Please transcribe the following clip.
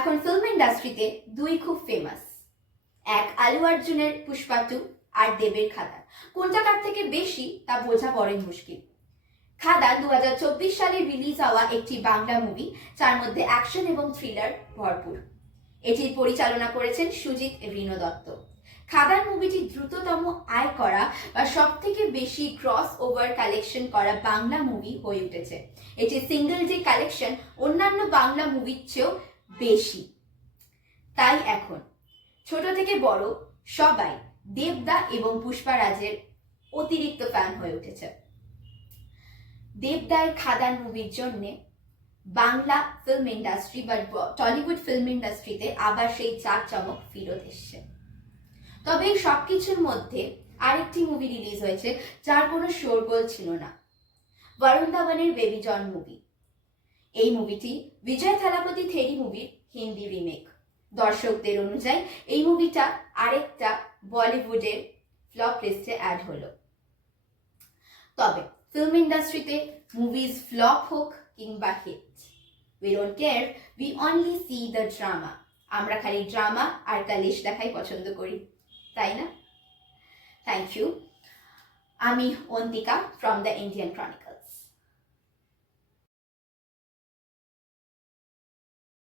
এখন ফিল্ম ইন্ডাস্ট্রিতে দুই খুব ফেমাস, এক আলু অর্জুনের পুষ্পা 2 আর দেবের খাদান। কোনটা কার থেকে বেশি তা বোঝা বড়ই মুশকিল। খাদান 2024 সালে রিলিজ হওয়া একটি বাংলা মুভি, যার মধ্যে অ্যাকশন এবং থ্রিলার ভরপুর। এটির পরিচালনা করেছেন সুজিত রিনো দত্ত। খাদান মুভিটি দ্রুততম আয় করা বা সব থেকে বেশি ক্রস ওভার কালেকশন করা বাংলা মুভি হয়ে উঠেছে। এটি সিঙ্গেল ডে কালেকশন অন্যান্য বাংলা মুভির চেয়েও বেশি। তাই এখন ছোট থেকে বড় সবাই দেবদা এবং পুষ্পারাজের অতিরিক্ত ফ্যান হয়ে উঠেছে। দেবদার খাদান মুভির জন্য বাংলা ফিল্ম ইন্ডাস্ট্রি বা টলিউড ফিল্ম ইন্ডাস্ট্রিতে আবার সেই জাঁকজমক ফিরত এসছে। তবে এই সবকিছুর মধ্যে আরেকটি মুভি রিলিজ হয়েছে যার কোনো শোরগোল ছিল না, বরুণ ধাওয়ানের বেবি জন মুভি। এই মুভিটি বিজয় থালাপতি থেরি মুভির হিন্দি রিমেক। দর্শকদের অনুযায়ী এই মুভিটা আরেকটা বলিউডের ফ্লপ লিস্টে অ্যাড হলো। তবে ফিল্ম ইন্ডাস্ট্রিতে মুভিজ ফ্লপ হোক কিংবা hit, we don't care, we only see the drama। আমরা খালি ড্রামা আর কালিশ দেখাই পছন্দ করি, তাই না? Thank you. আমি Antika from the Indian chronicle.